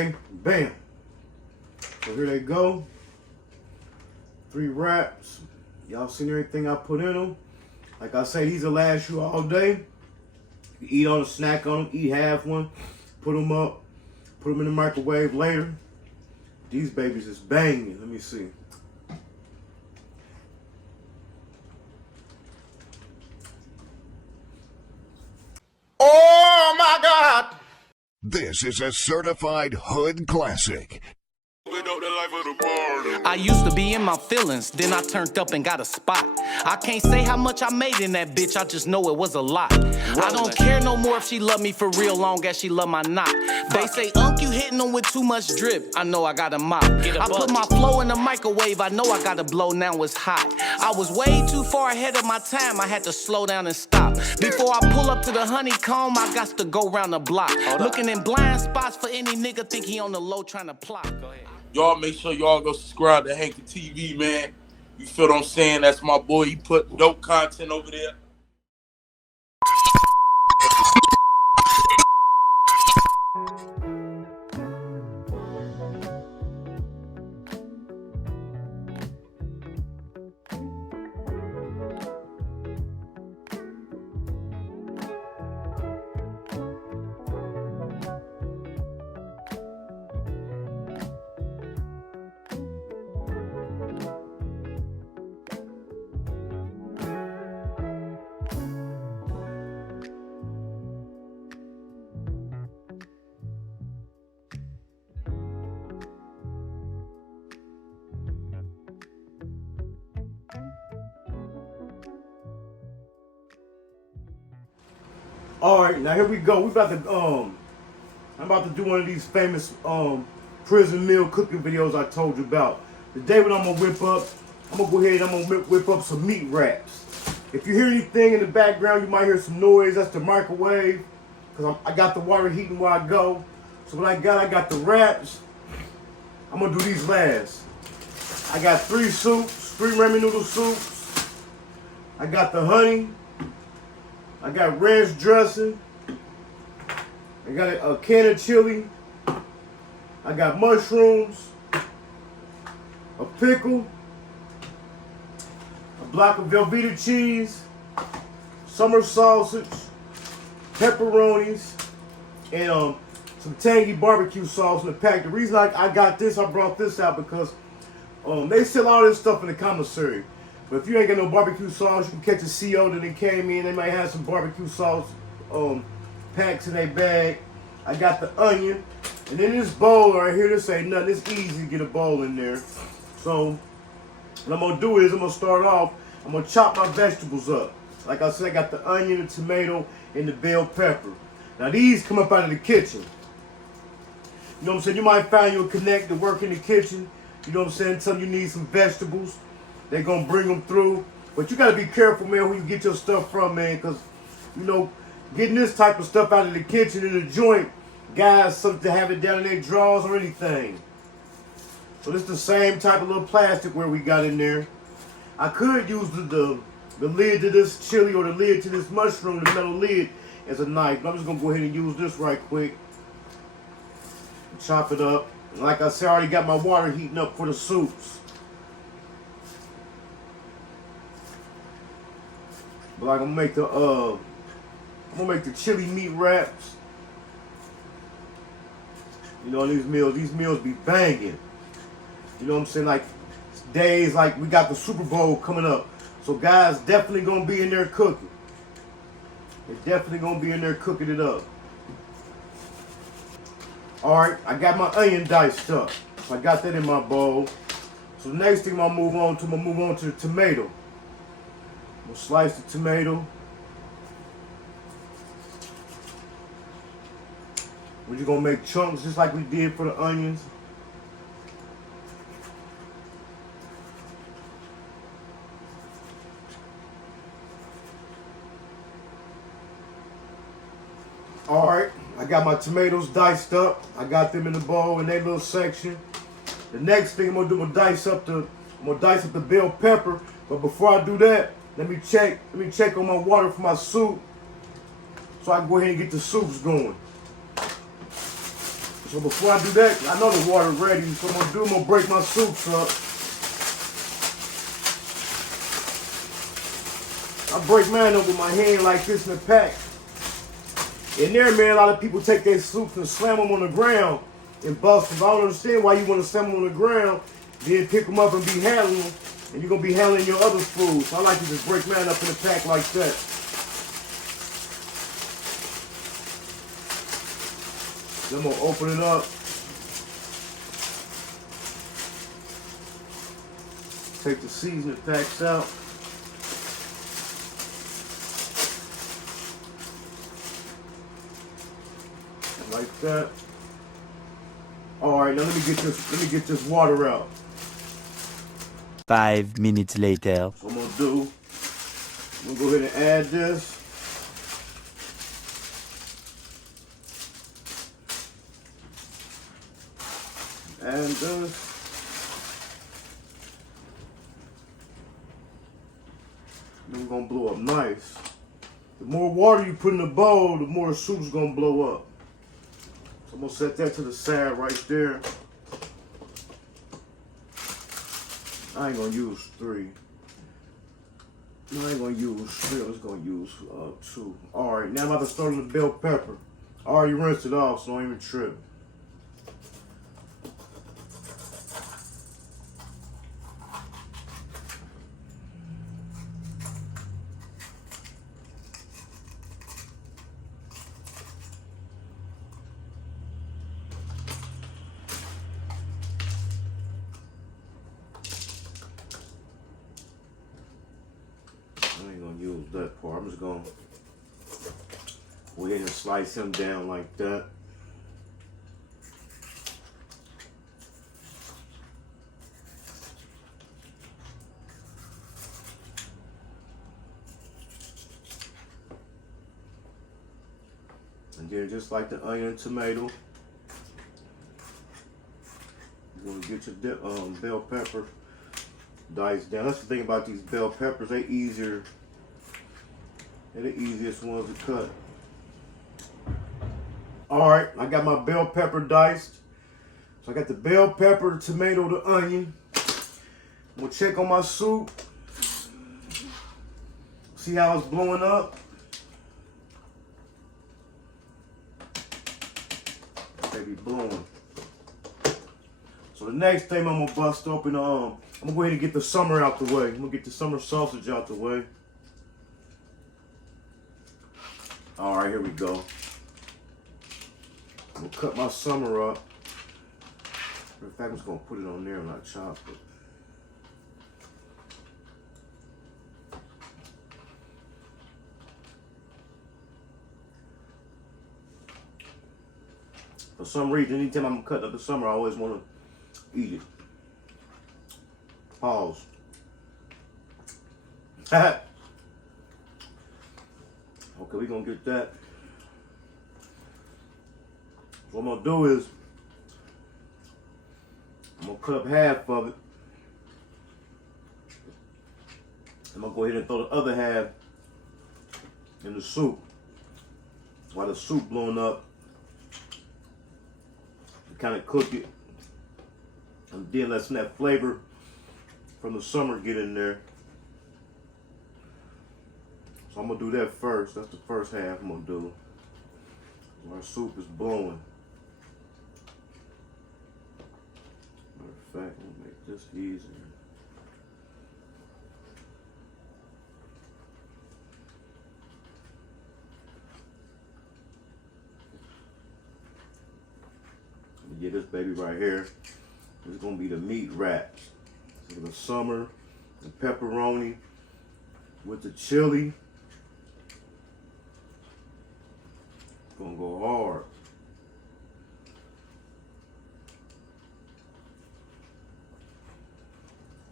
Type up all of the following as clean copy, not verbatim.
Okay, bam. So here they go. 3 wraps. Y'all seen everything I put in them. Like I say, these will last you all day. You eat on a snack on them, eat half one, put them up, put them in the microwave later. These babies is banging. Let me see. Oh my God! This is a certified hood classic. I used to be in my feelings, then I turned up and got a spot. I can't say how much I made in that bitch, I just know it was a lot. I don't care no more if she love me for real, long as she love my knot. They say, you hitting them with too much drip. I know I got a mop. I put my flow in the microwave, I know I gotta blow, now it's hot. I was way too far ahead of my time, I had to slow down and stop. Before I pull up to the honeycomb, I got to go round the block. Looking in blind spots for any nigga think he on the low trying to plot. Go ahead. Y'all make sure y'all go subscribe to Hanky TV, man. You feel what I'm saying? That's my boy. He put dope content over there. All right, now here we go. We about to I'm about to do one of these famous prison meal cooking videos I told you about. Today what I'm gonna whip up, I'm gonna go ahead and I'm gonna whip up some meat wraps. If you hear anything in the background, you might hear some noise. That's the microwave, because I got the water heating where I go. So what I got the wraps. I'm gonna do these last. I got 3 soups, 3 ramen noodle soups. I got the honey. I got ranch dressing. I got a can of chili. I got mushrooms, a pickle, a block of Velveeta cheese, summer sausage, pepperonis, and some tangy barbecue sauce in the pack. The reason I got this, I brought this out because they sell all this stuff in the commissary. But if you ain't got no barbecue sauce, you can catch a CO that they came in. They might have some barbecue sauce packs in their bag. I got the onion. And then this bowl right here, this ain't nothing. It's easy to get a bowl in there. So what I'm going to do is I'm going to start off, I'm going to chop my vegetables up. Like I said, I got the onion, the tomato, and the bell pepper. Now these come up out of the kitchen. You know what I'm saying? You might find you'll connect to work in the kitchen. You know what I'm saying? Tell them you need some vegetables. They're going to bring them through. But you got to be careful, man, where you get your stuff from, man. Because, you know, getting this type of stuff out of the kitchen in the joint, guys, something to have it down in their drawers or anything. So this is the same type of little plastic where we got in there. I could use the lid to this chili or the lid to this mushroom, the metal lid, as a knife. But I'm just going to go ahead and use this right quick. Chop it up. And like I said, I already got my water heating up for the soups. But like I'm gonna make the chili meat wraps. You know, these meals be banging. You know what I'm saying? Like days like we got the Super Bowl coming up. So guys definitely gonna be in there cooking. They're definitely gonna be in there cooking it up. Alright, I got my onion diced up. So I got that in my bowl. So the next thing I'm gonna move on to the tomato. We'll slice the tomato. We're just gonna make chunks just like we did for the onions. Alright, I got my tomatoes diced up. I got them in the bowl in their little section. The next thing I'm gonna do, I'm gonna dice up the bell pepper. But before I do that, let me check on my water for my soup, so I can go ahead and get the soups going. So before I do that, I know the water ready. So I'm gonna break my soups up. I break mine up with my hand like this in the pack. In there, man, a lot of people take their soups and slam them on the ground and bust them. I don't understand why you want to slam them on the ground, then pick them up and be handling them, and you're going to be handling your other food. So I like to just break mine up in the pack like that. Then I'm going to open it up. Take the seasoning packs out. Like that. All right, now let me get this water out. 5 minutes later. So I'm gonna go ahead and add this. Add this. Then we're gonna blow up nice. The more water you put in the bowl, the more the soup's gonna blow up. So I'm gonna set that to the side right there. I ain't gonna use 3. No, I ain't gonna use 3. I'm just gonna use 2. All right, now I'm about to start on the bell pepper. I already rinsed it off, so don't even trip. I ain't gonna use that part. I'm just gonna go ahead and slice him down like that. And then just like the onion and tomato, you're gonna get your bell pepper diced down. That's the thing about these bell peppers, they're the easiest ones to cut. All right, I got my bell pepper diced. So I got the bell pepper, the tomato, the onion. I'm gonna check on my soup. See how it's blowing up. Baby blowing. So the next thing I'm gonna bust open, I'm gonna go ahead and get the summer out the way. I'm gonna get the summer sausage out the way. All right, here we go. I'm gonna cut my summer up. In fact, I'm just gonna put it on there and not chop it. For some reason, anytime I'm cutting up the summer, I always want to eat it. Pause. Okay, we're gonna get that. So what I'm gonna do is, I'm gonna cut up half of it. I'm gonna go ahead and throw the other half in the soup. While the soup blowing up, kind of cook it, and then let some of that flavor from the summer get in there. So I'm gonna do that first. That's the first half I'm gonna do. Our soup is blowing. Matter of fact, I'm gonna make this easier. Get this baby right here. This is gonna be the meat wraps. So the summer, the pepperoni with the chili. Gonna go hard.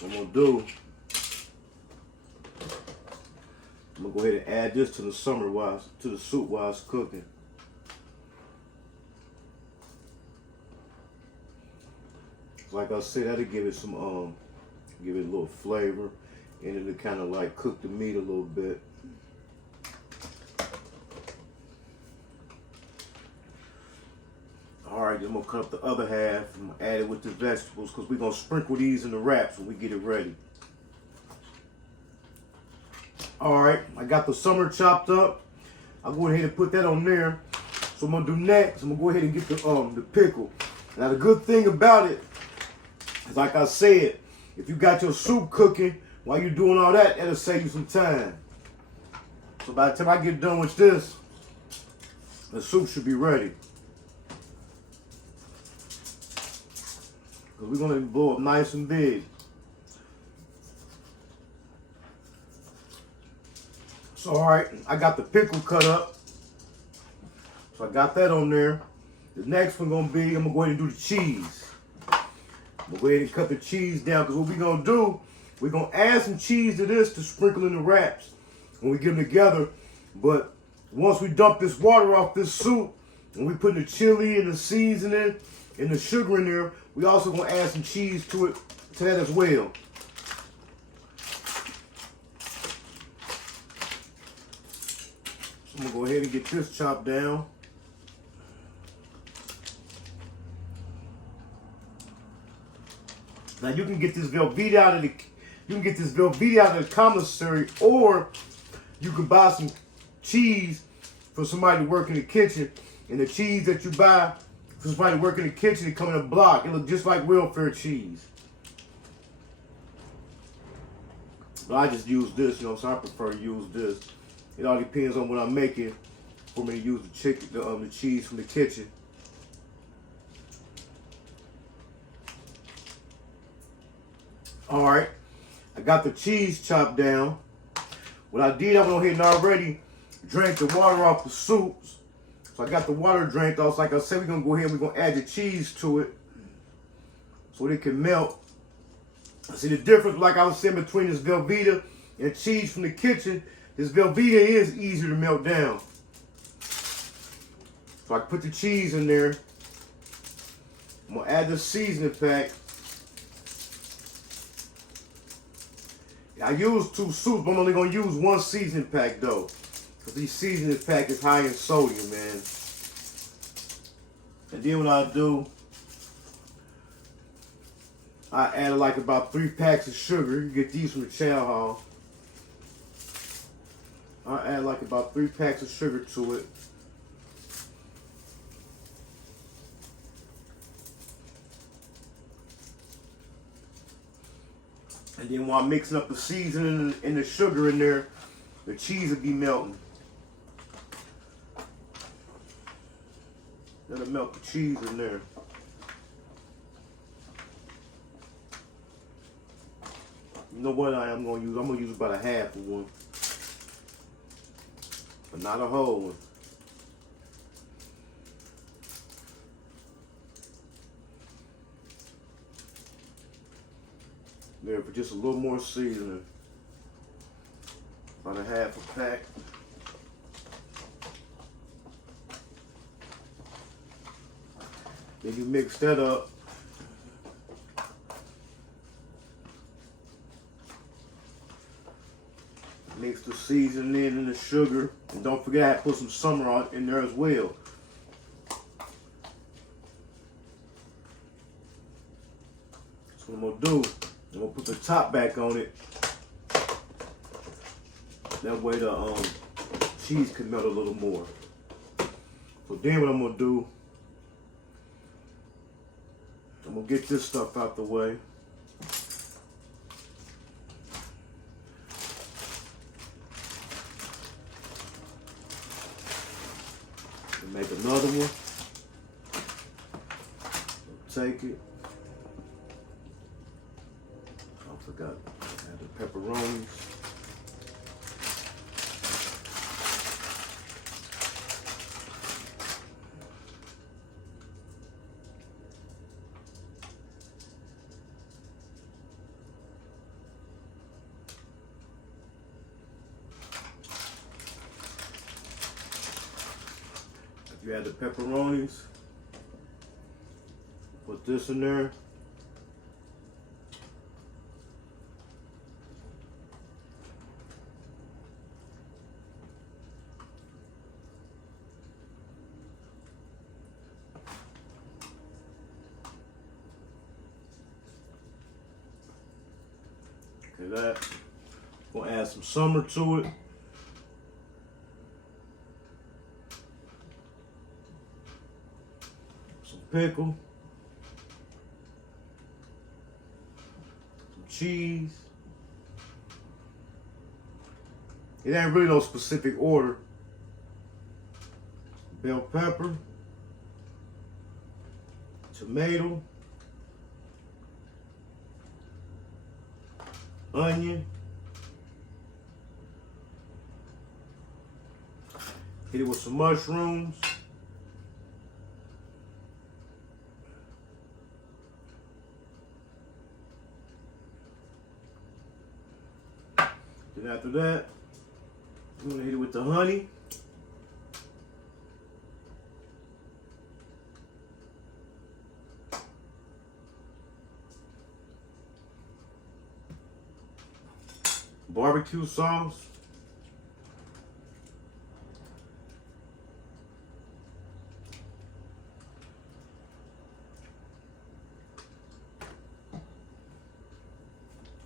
What I'm gonna do, I'm gonna go ahead and add this to the soup while it's cooking. Like I said, that'll give it some, give it a little flavor, and it'll kind of like cook the meat a little bit. All right, then I'm gonna cut up the other half. I'm gonna add it with the vegetables because we're gonna sprinkle these in the wraps when we get it ready. Alright, I got the summer chopped up. I'll go ahead and put that on there. So I'm gonna do next, I'm gonna go ahead and get the pickle. Now the good thing about it is, like I said, if you got your soup cooking while you're doing all that, it'll save you some time. So by the time I get done with this, the soup should be ready. Because we're gonna blow up nice and big. So alright, I got the pickle cut up. So I got that on there. The next one gonna be, I'm gonna go ahead and do the cheese. I'm gonna go ahead and cut the cheese down, because what we're gonna do, we're gonna add some cheese to this to sprinkle in the wraps when we get them together. But once we dump this water off this soup, and we put the chili and the seasoning and the sugar in there, we also gonna add some cheese to that as well. So I'm gonna go ahead and get this chopped down. Now you can get this Velveeta out of the commissary, or you can buy some cheese for somebody to work in the kitchen. And the cheese that you buy for somebody to work in the kitchen, it come in a block. It looks just like welfare cheese. But I just use this, you know, so I prefer to use this. It all depends on what I'm making for me to use the cheese from the kitchen. Alright, I got the cheese chopped down. What I did, I went ahead and already drank the water off the soups. So I got the water drained off. So like I said, we're going to go ahead and we're going to add the cheese to it so it can melt. See the difference, like I was saying, between this Velveeta and cheese from the kitchen. This Velveeta is easier to melt down. So I put the cheese in there. I'm going to add the seasoning pack. I use 2 soups, but I'm only going to use 1 seasoning pack though. Because these seasoning pack is high in sodium, man. And then what I do, I add like about 3 packs of sugar. You can get these from the chow hall. I add like about 3 packs of sugar to it. And then while I'm mixing up the seasoning and the sugar in there, the cheese will be melting. Let it melt the cheese in there. You know what I'm going to use? I'm going to use about a half of one. But not a whole one. There for just a little more seasoning. About a half a pack. Then you mix that up. Mix the seasoning and the sugar. And don't forget I had to put some summer on in there as well. That's what I'm going to do. I'm going to put the top back on it. That way the cheese can melt a little more. So then what I'm going to do, I'm going to get this stuff out the way. And make another one. Take it. I forgot. Add the pepperonis. You add the pepperonis, put this in there. Okay, that. Gonna add some summer to it. Some pickle. Some cheese. It ain't really no specific order. Bell pepper. Tomato. Onion. Hit it with some mushrooms. Then after that, I'm gonna hit it with the honey. Barbecue sauce.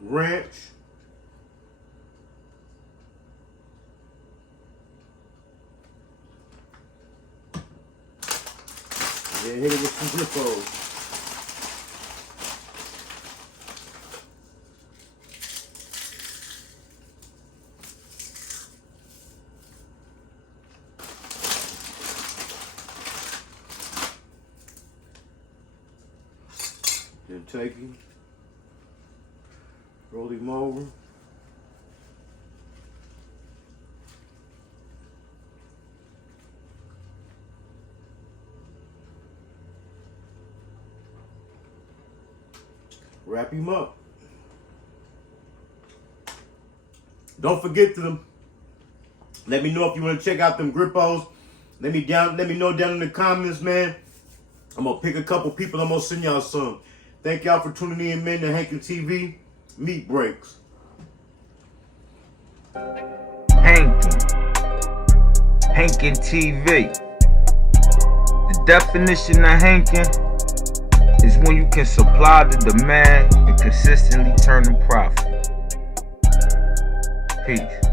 Ranch. Then hit it with some grippos. Then take him, roll him over. Wrap him up. Don't forget to them. Let me know if you want to check out them grippos. Let me know down in the comments, man. I'm gonna pick a couple people. I'm gonna send y'all some. Thank y'all for tuning in, man, to Hankin TV. Meat breaks. Hankin TV. The definition of Hankin is when you can supply the demand and consistently turn a profit. Peace.